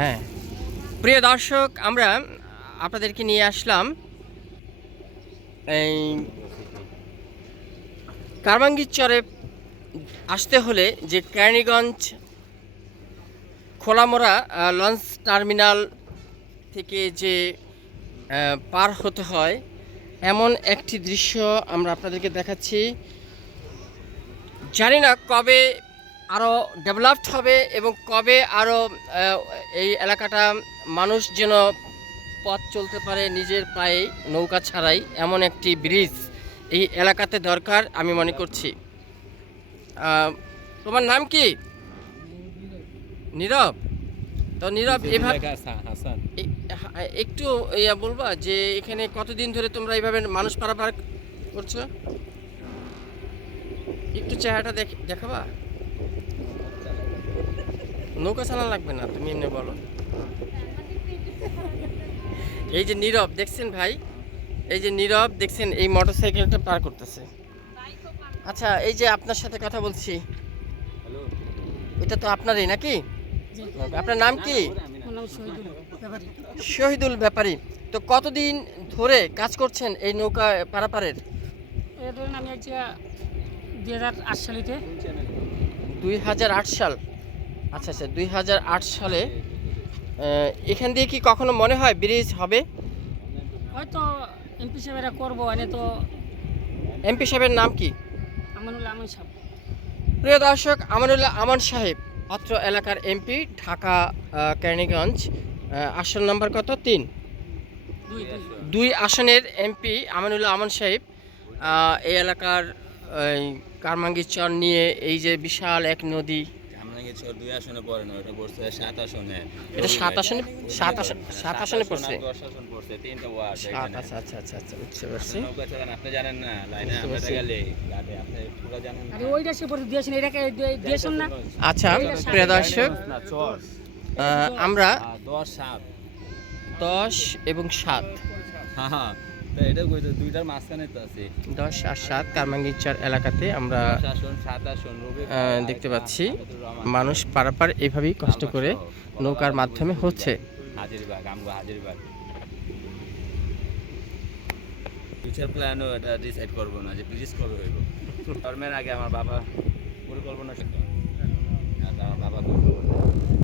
হ্যাঁ, প্রিয় দর্শক, আমরা আপনাদেরকে নিয়ে আসলাম এই কারমাঙ্গীর চরে আসতে হলে যে কেরানীগঞ্জ খোলামোড়া লঞ্চ টার্মিনাল থেকে যে পার হতে হয় এমন একটি দৃশ্য আমরা আপনাদেরকে দেখাচ্ছি। জানি না কবে আরও ডেভেলপড হবে এবং কবে আরও এই এলাকাটা মানুষ যেন পথ চলতে পারে নিজের পায়ে নৌকা ছাড়াই, এমন একটি ব্রিজ এই এলাকাতে দরকার আমি মনে করছি। তোমার নাম কি? নীরব। তো নীরব, এভাবে একটু বলবা যে এখানে কতদিন ধরে তোমরা এইভাবে মানুষ পারাপার করছো? একটু চেহারাটা দেখাবা। নৌকা চালান লাগবে না, তুমি এমনি বলো। এই যে নীরব দেখছেন ভাই, এই যে নীরব দেখছেন এই মোটরসাইকেলটা পার করতেছে। আচ্ছা, এই যে আপনার সাথে কথা বলছি, এটা তো আপনারই নাকি? আপনার নাম কি? শহীদুল ব্যাপারী। তো কতদিন ধরে কাজ করছেন এই নৌকা পারাপারের? আমি 2008 সালেতে। 2008 সাল? আচ্ছা আচ্ছা, 2008 সালে এখান দিয়ে কি কখনো মনে হয় ব্রিজ হবে? হয়তো এমপি সাহেবেরা করবো, এনে তো। এমপি সাহেবের নাম কি? আমানুল্লাহ আমান সাহেব। প্রিয় দর্শক, আমানুল্লাহ আমান সাহেব অত্র এলাকার এমপি, ঢাকা কেরানীগঞ্জ আসন নাম্বার কত? 3, 2 আসনের এমপি আমানুল্লাহ আমান সাহেব এই এলাকার কারমাঙ্গীর চর নিয়ে এই যে বিশাল এক নদী। চর 2 আসনে পড়ে না, এটা পড়ছে 7 আসনে। এটা 7 আসনে পড়ছে। 10 আসন পড়ছে, 3টা ওয়ার্ড। আচ্ছা আচ্ছা আচ্ছা আচ্ছা, বুঝতে পারছি। নৌকা চালান আপনি জানেন না, লাইনে আমরা গেলে গাড়ি আপনি পুরো জানেন না। আরে ওইটা সে পড়ে দিয়েছেন, এটাকে দিয়েছেন না। আচ্ছা প্রিয় দর্শক, আমরা 10 7 10 এবং 7, হ্যাঁ হ্যাঁ, তো এটা কইতো দুইটার মাঝখানে তো আছে। 10 আর 7 কারমাঙ্গীর চর এলাকাতে আমরা 10 আসন 7 আসন দেখতে পাচ্ছি মানুষ পারাপার এইভাবেই কষ্ট করে নৌকার মাধ্যমে হচ্ছে। হাজিরবাগ, আমগো হাজিরবাগ। ফিউচার প্ল্যানও এটা ডিসাইড করবো না যে ব্রিজ কবে হইব। ধর্মের আগে আমার বাবা পরিকল্পনা, বাবা